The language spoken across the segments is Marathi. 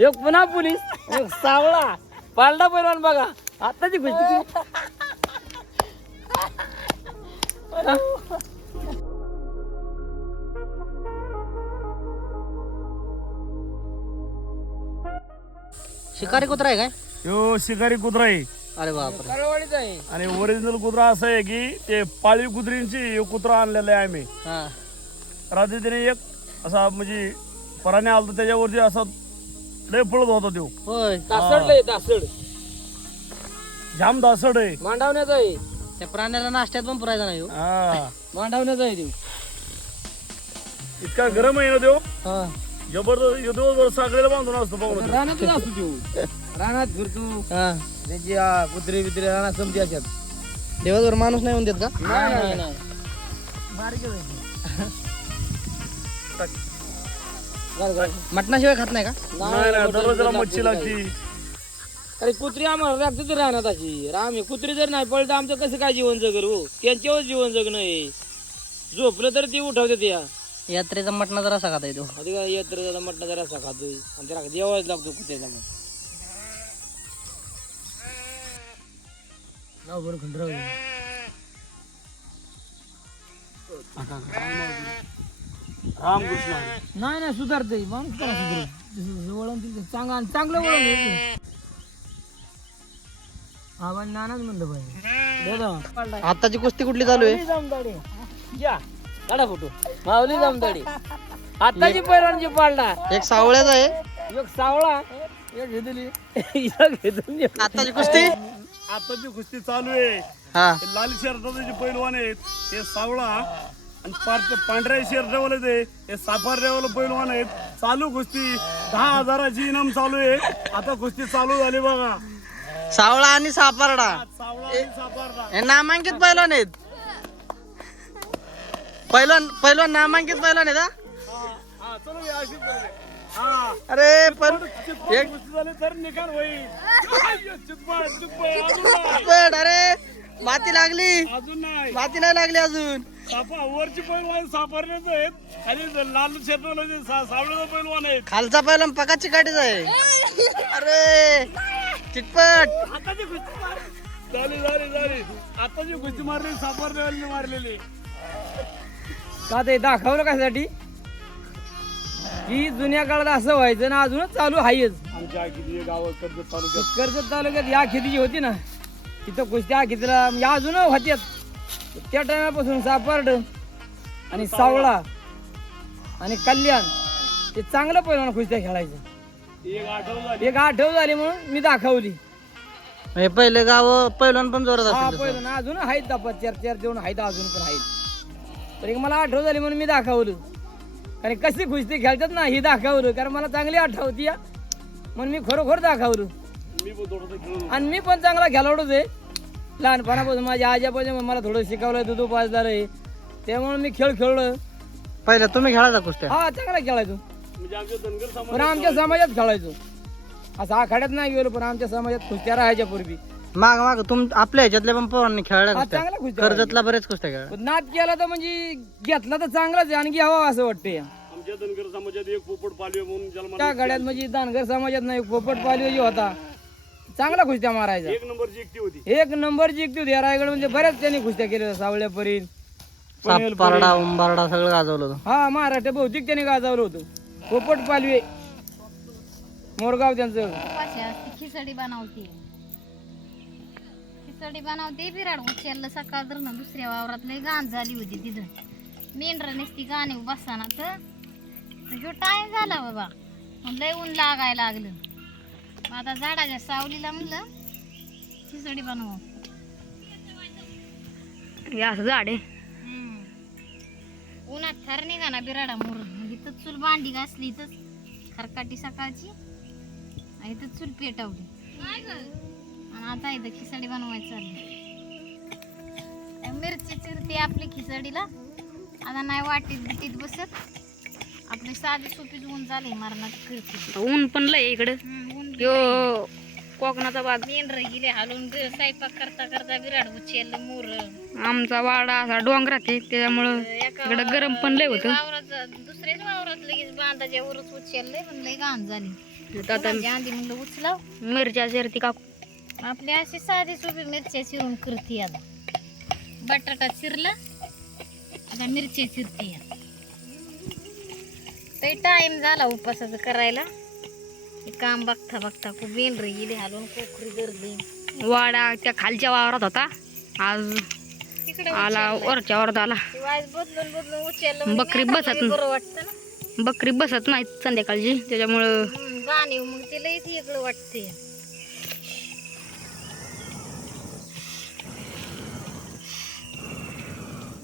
एक पुन्हा पोलीस एक सावळा. पालडा पैलवान बघा. आताची खुशी. शिकारी कुत्रा आहे काय? यो शिकारी कुत्रा आहे. अरे बापरे. करवाडीच आहे. आणि ओरिजिनल कुत्रा असं आहे की ते पाळीव कुत्रींची यो कुत्रा आणलेला आहे आम्ही. हा. रात्री त्याने एक असा म्हणजे पराने आलतो त्याच्यावरती असा लय पळत होता तो होय दासडलंय दासड. जाम दासड आहे. मांडवण्याचा आहे. त्या प्राण्याला नाश्त्यात पण पुरायचा नाही हो. हा. मांडवण्याचा आहे देऊ इतका गरम आहे ना तो हा. जबरदस्त दिवसभर साखरेला बांधून असतो पाहुणा रानातच असतो देऊ रानात फिरतो. हा. त्याची आ, कुत्रे बित्रे रानात समजी असतात दिवसभर माणूस नाही होऊन देत का? नाही नाही घाल. मटणाशिवाय खात नाही का? नाही नाही दररोज त्याला मच्छी लागती. अरे कुत्री आम्हाला लागते तर राहणार अशी. आम्ही कुत्री जर नाही तर आमचं कसं काय जीवन जगल हो? त्यांच्यावर जीवन जगणं आहे झोपलं तर ती उठवते त्या यात्रेचा मटणाचा रसा खाता येतो आधी काय येत त्याला मटणाचा रसा खातोय. आणि त्याला जेवायच लागतो कुत्र्याला मग. नाव बरं खंडराव. रामकृष्ण. नाही नाही सुधारते. माणूस करा. वळण चांगलं चांगलं वळण ते. आबांनी नानाच म्हणलं पाहिजे. दादा. आताची कुस्ती कुठली चालू आहे? जमदाडे. या काढा फोटो. माऊली जमदाडे. आताची एक सावळ्याचा आहे. एक सावळा. एक घेतली. एक घेतली. आताची कुस्ती? आताची कुस्ती चालू आहे. हा. हे लाल शर्टाचे जे पैलवान आहेत ते सावळा आणि पांढऱ्या शर्टावाले ते हे सापाऱ्यावाले पैलवान आहेत. चालू कुस्ती. दहा हजाराची इनाम चालू आहे. आता कुस्ती चालू झाली बघा. सावळा आणि सापारडा. सावळा आणि सापारला हे नामांकित पैलवान आहेत. पैलवान पैलवान नामांकित पैलवान आहेत हा? हा चलो या. हा. अरे पण चितपट कुस्ती झाली तर निकाल होईल. चितपट, चितपट, अजून नाही पण अरे माती लागली. अजून नाही. माती नाही लागली अजून. सापा वरची पैलवान सापारण्याचं आहेत. खाली लाल शर्टावाले सावळ्याचा पैलवान आहेत. खालचा पैलवान पकाची काठीच आहे. अरे चिटपट. आताची झाली झाली झाली. आताची कुस्ती मारली सापरण्यावाली मारलेली. का ते दाखवलं कशासाठी? की जुन्या काळात असं व्हायचं ना अजूनच चालू आहेच आमच्या किती गावात कर्जत तालुक्यात कर्जत तालुक्यात या खेतीची होती ना. तिथं कुस्त्या खेतीला म्हणजे अजून होत्यात. त्या टायमापासून सापर्ड आणि सावळा आणि कल्याण ते चांगलं पहिलं कुस्त्या खेळायचं. एक आठवण झाली. एक आठव झाली म्हणून मी दाखवली. हे पहिले गाव पैलवान पण जोरात हा पहिलं अजून आहेत दापा चार चार देऊन आहेत अजून पण आहेत. तर एक मला आठव झाली म्हणून मी दाखवलं. कारण कशी कुस्ती खेळतात ना ही दाखवलं. कारण मला चांगली आठवती या म्हणून मी खरोखर दाखवलं. आणि मी पण चांगला खेळाडूच आहे. लहानपणापासून माझ्या आजापासून मला थोडं शिकवलं दूध पाजदार आहे त्यामुळे मी खेळ खेळलो. पहिला तुम्ही खेळायचा कुस्त्या? हा चांगला खेळायचो. म्हणजे धनगर पण आमच्या समाजात खेळायचो. असं आखाड्यात नाही गेलो पण आमच्या समाजात कुस्त्या राहायच्या पूर्वी. माग माग तुम आपल्या ह्याच्यातल्या पण हा कुस्त्या. चांगला कुस्त्या कर्जतला बरेच कुस्त्या पण नाद केला तर म्हणजे घेतला तर चांगलाच आहे आणि घ्यावा असं वाटतंय. आमच्या धनगर समाजात एक पोपट पालवे म्हणून त्या गड्यात म्हणजे दानगर समाजात नाही पोपट पालवी होता. चांगला कुस्त्या मारायचा. एक नंबरची एकटी होती. एक नंबरची एकटी होती. या रायगड म्हणजे बऱ्याच त्यांनी कुस्त्या केल्या सावळ्यापर्यंत सापारडा उंबारडा सगळं गाजवलं होतं. हा महाराष्ट्र बहुतेक त्यांनी गाजावलं होतं. पोपट पालवे. मोरगाव त्यांचं. खिचडी बनवते. खिचडी बनवते बिराड उचललं सकाळ तर ना दुसऱ्या वावरात लय घाण झाली होती तिथं. मेंढर नसती गाणे बसताना तर. टाइम झाला बाबा. मग लय ऊन लागायला लागलं. मग आता झाडाच्या सावलीला म्हणलं खिचडी बनव. असं झाड आहे. उन्हात थर निघा ना बिराडा मोर मग इथं चूल भांडी घासली इथंच खरकाटी सकाळची आणि इथं चूल पेटवली. आणि आता इथं खिचडी बनवायची चालली मिरची चिरते आपली खिचडीला. आता नाही वाटीत बिटीत बसत. आपली साधी सोपी ऊन झाली मरणाची खिचडी ऊन पण लय इकडं. ऊन यो कोकणाचा भाग. मेंढर गेले हालून ग- स्वयंपाक करता करता विराट उचललं मोर. आमचा वाडा असा डोंगरात आहे त्याच्यामुळं इकडं गरम पण लय होतं. वावरात दुसऱ्याच वावरात लगेच बांधाच्या वरच उचललंय पण लय घाण झाली. आता कोणाच्या आधी म्हणलं उचलाव. मिरच्या शिरती काकू. आपली अशी साधी सोपी मिरच्या चिरून करते आता. बटाटा चिरला आता मिरच्या चिरते ते टाइम झाला उपासाचं करायला. काम बघता बघता खूप बेंडरी गेली. हालून कोकरी गर्दी वाडा त्या खालच्या वावरात होता. आज तिकडे आला वरच्या वावरात आला. वाज बदलून बदलून उचललं म्हणजे बकरी बसत बी बरं वाटतं ना. बकरी बसत नाही संध्याकाळची. त्याच्यामुळं गाणी मग ते लईच वेगळं वाटते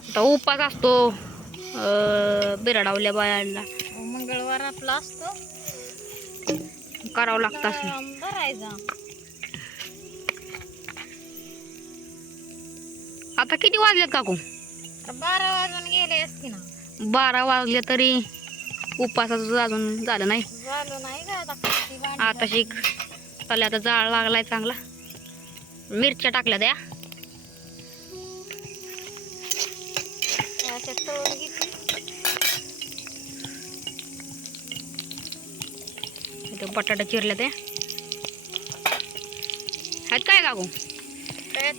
आता उपास असतो बिराडावल्या बायाला मंगळवार आपला असतो. करावं लागतं असं अं, भरायचा. आता किती वाजलेत काकू? बारा वाजून गेले असते ना. बारा वाजले तरी उपासाचं अजून झालं नाही. झालं नाही का आता. शिक. चालले आता जाळ लागलाय चांगला. मिरच्या टाकल्या त्या इथं बटाटा चिरल्या त्या आहेत काय काकू? त्यात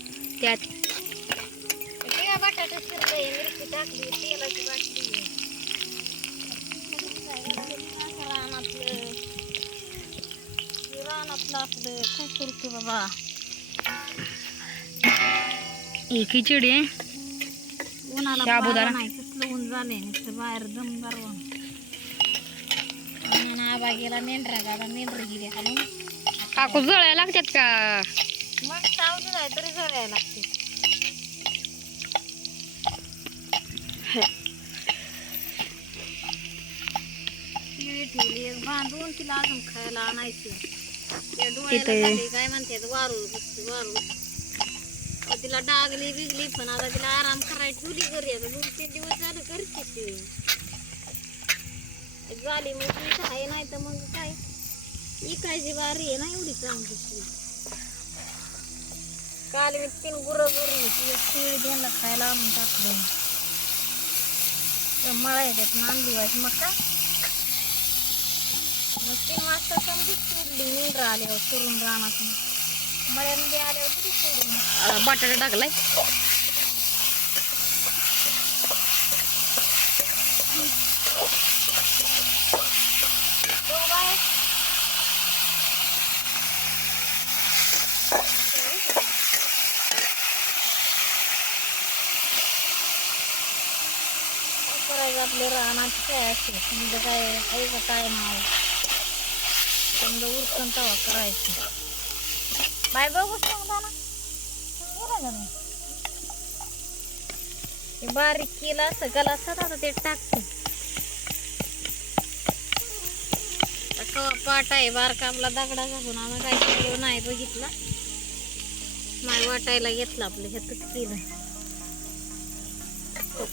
ते बटाटा चिरलंय मिरची टाकली तेलाची बाटली. असं रानातलं रानातलं आपलं काय करते बाबा ही खिचडी आहे उन्हाला नाही कसलं ऊन झालंय नुसतं बाहेर दम गारवून गेला मेंढरा गाडा मेंढर गेली खालून काकू जळायला लागतात का? मग सावली नाही तरी जळायला लागते. ठेवली एक बांधून तिला अजून खायला आणायची. काय म्हणतात वारू वारू तिला डागली बिगली पण आता तिला आराम करायला ठेवली घरी. आता दोन तीन दिवस झालं करते ती झाली मग ती आहे नाही तर मग काय? इकायची वारी आहे ना एवढी चांगली. काल मी तीन गुरं गुरी शिळी खायला आणून टाकलं. तर मळा येतात नांदी वाज मका मग तीन वाजता समजी सोडली निंद्रा आल्यावर सोडून राहणार मळ्यामध्ये आल्यावर सोडून. बटाटा टाकलाय तो बाय काय करायचं आपले रानात काय असते समजा काय आहे का काय नाव समजा उरकून तवा करायचं. बाय बघू सांगता ना. बरं झालं. ते बारीक केलं असं गलासात आता ते टाकते. कवा पाट आहे बारका आपला दगडा घालून आम्ही काय केलं नाही बघितला. नाही वाटायला घेतलं आपलं ह्यातच केलं.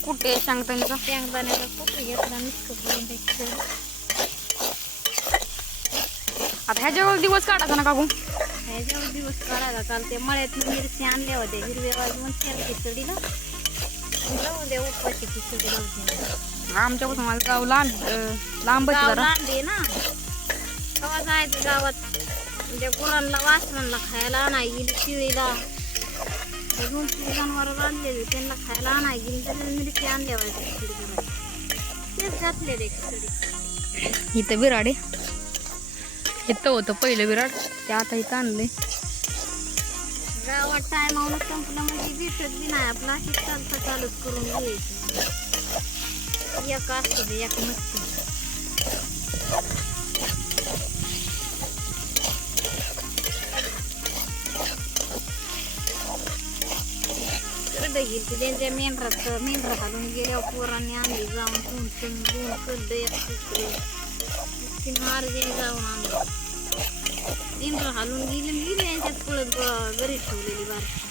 कुठे सांगता शेंगदाण्याचा कुठे घेतला मिक्स करून त्याच्यात आता ह्याच्यावर दिवस काढायचा ना काकू? ह्याच्यावर दिवस काढायला काल ते मळ्यात मिरची आणल्या होत्या हिरव्या वाजवून तेल खिचडीला जाऊ द्या उपाशी खिचडी लावते आमच्यापासून माझं गाव लांब जरा. लांब आहे ना? जायचं गावात? म्हणजे गुरांना वासरांना खायला गेली शिळीला दोन तीन जनावर आणलेले त्यांना खायला आणाय गेली तरी मिरची आणल्या खिचडी करायला तेच घातलेले खिचडी इथं बिराड आहे. इथं होतं पहिलं बिराड ते आता इथं आणले गावात टायमावर संपलं म्हणजे दिसत बी नाही. आपला अशी चालता चालूच करून घ्यायचं. एक असतं एक नसतं. गेली ती त्यांच्या मेंढरात मेंढरा घालून गेल्यावर पोरांनी आणली जाऊन तीन दोन कडं एक तीन मार्गे जाऊन आणलं मेंढरा घालून गेली गेली यांच्यात पळत घरी ठेवलेली बारकी.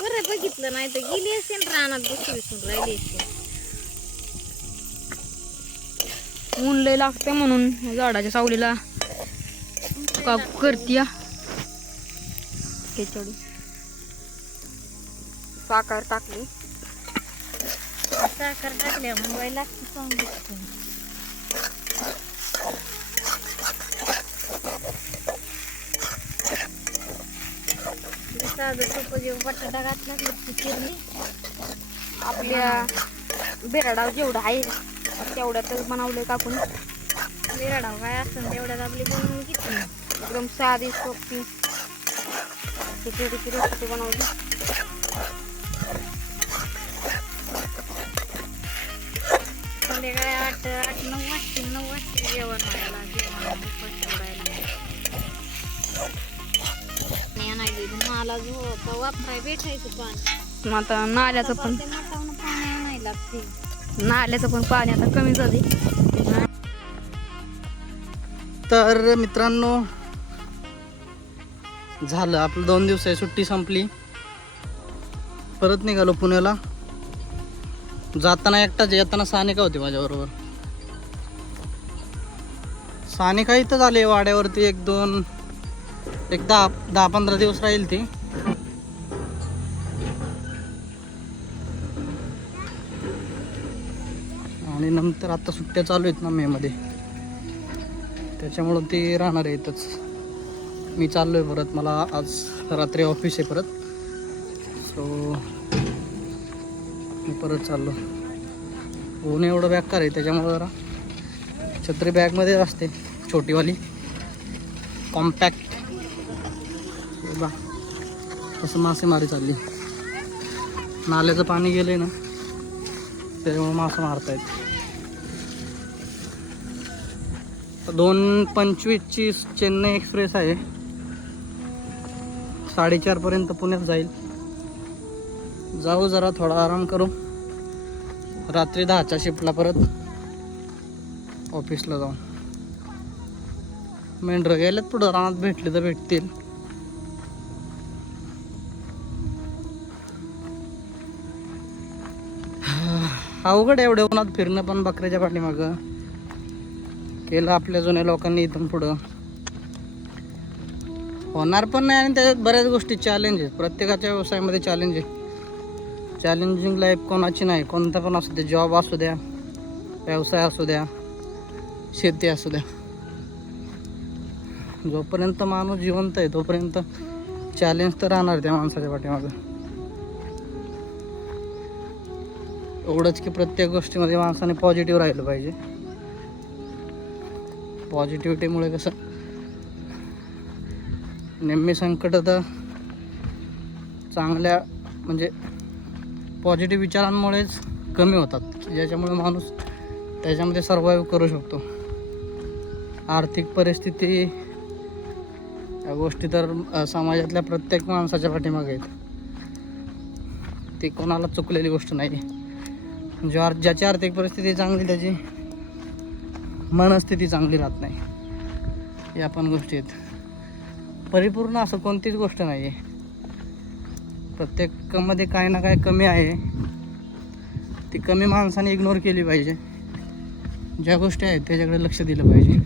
बरं बघितलं नाही तर गेली असेल रानात बसू विसून राहिली असेल. ऊन लय लागते म्हणून झाडाच्या सावलीला. का करतीया खिचडी. साखर टाकली. साखर टाकल्या मग लागते. साधं सोपं जेव्हा बटाटा घातला मिरची चिरली. आपल्या बेराडाव जेवढं आहे तेवढ्यातच बनवलंय काकून. बिराडाव काय असतं तेवढ्यात आपली बनवून घेतली. एकदम साधी सोपी. खिचडीची रेसिपी बनवली? संध्याकाळी आठ आठ नऊ वाजतील नऊ वाजतील जेवण व्हायला जेवण नाही मला जो वापराय भेटायचं पाणी. मग आता नाल्याचं पण पाणी आणायला लागते. नाल्याचं पण पाणी आता कमी झाले तर मित्रांनो झालं. आपलं दोन दिवस आहे सुट्टी संपली. परत निघालो पुण्याला. जाताना एकटाच येताना सानिका होती माझ्याबरोबर. सानिका इथं झाली वाड्यावरती एक दोन एक दहा दहा पंधरा दिवस राहील ती. आणि नंतर आता सुट्ट्या चालू आहेत ना मेमध्ये त्याच्यामुळं ते राहणार आहे इथंच. मी चाललो आहे परत मला आज रात्री ऑफिस आहे परत. सो मी परत चाललो. ऊन एवढं बॅग आहे त्याच्यामुळं जरा छत्री बॅगमध्ये असते छोटीवाली. कॉम्पॅक्ट बा तसं मासेमारी चालली. नाल्याचं पाणी गेले ना त्याच्यामुळे मासे मारतायत. दोन पंचवीसची चेन्नई एक्सप्रेस आहे. साडेचारपर्यंत पुण्यात जाईल. जाऊ जरा थोडा आराम करू. रात्री दहाच्या शिफ्टला परत ऑफिसला जाऊ मेंढरं गेल्यात पुढं रानात भेटले तर भेटतील. अवघड एवढे उन्हात फिरणं पण बकऱ्याच्या पाठीमागं. केलं आपल्या जुन्या लोकांनी इथून पुढं. होणार पण नाही आणि त्याच्यात बऱ्याच गोष्टी चॅलेंज आहेत. प्रत्येकाच्या व्यवसायामध्ये चॅलेंज आहे चॅलेंजिंग लाईफ कोणाची नाही. कोणता पण असू द्या जॉब असू द्या व्यवसाय असू द्या शेती असू द्या. जोपर्यंत माणूस जिवंत आहे तोपर्यंत चॅलेंज तर राहणार त्या माणसाच्या पाठीमागं. एवढंच की प्रत्येक गोष्टीमध्ये माणसाने पॉझिटिव्ह राहिलं पाहिजे. पॉझिटिव्हिटीमुळे कसं नेहमी संकट तर चांगल्या म्हणजे पॉझिटिव्ह विचारांमुळेच कमी होतात. ज्याच्यामुळे माणूस त्याच्यामध्ये सर्वाईव्ह करू शकतो. आर्थिक परिस्थिती या गोष्टी तर समाजातल्या प्रत्येक माणसाच्या पाठीमागे आहेत. ती कोणाला चुकलेली गोष्ट नाही. ज्या ज्याची आर्थिक परिस्थिती चांगली त्याची मनस्थिती चांगली राहत नाही. या पण गोष्टी आहेत. परिपूर्ण असं कोणतीच गोष्ट नाही आहे प्रत्येकामध्ये काय ना काय कमी आहे. ती कमी माणसाने इग्नोर केली पाहिजे. ज्या गोष्टी आहेत त्याच्याकडे लक्ष दिलं पाहिजे.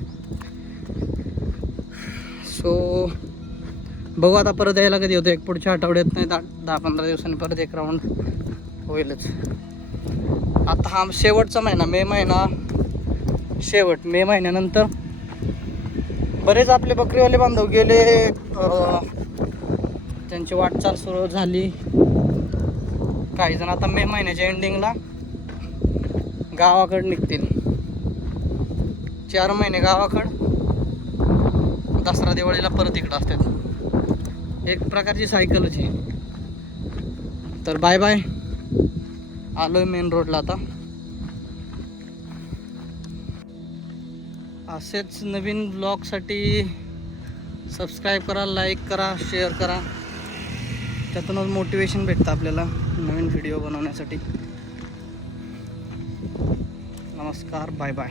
सो बघू आता परत यायला कधी होतं. एक पुढच्या आठवड्यात नाही दहा दहा पंधरा दिवसांनी परत एक राऊंड होईलच. आता हा शेवटचा महिना. मे महिना शेवट. मे महिन्यानंतर बरेच आपले बकरीवाले बांधव गेले त्यांची वाटचाल सुरू झाली. काही जण आता मे महिन्याच्या एंडिंगला गावाकडे निघतील. चार महिने गावाकड दसरा दिवाळीला परत इकडं असतात. एक प्रकारची सायकलची तर बाय बाय आलोय मेन रोडला आता. असेच नवीन ब्लॉगसाठी सबस्क्राईब करा लाईक करा शेअर करा. त्यातूनच मोटिवेशन भेटतं आपल्याला नवीन व्हिडिओ बनवण्यासाठी. नमस्कार बाय बाय.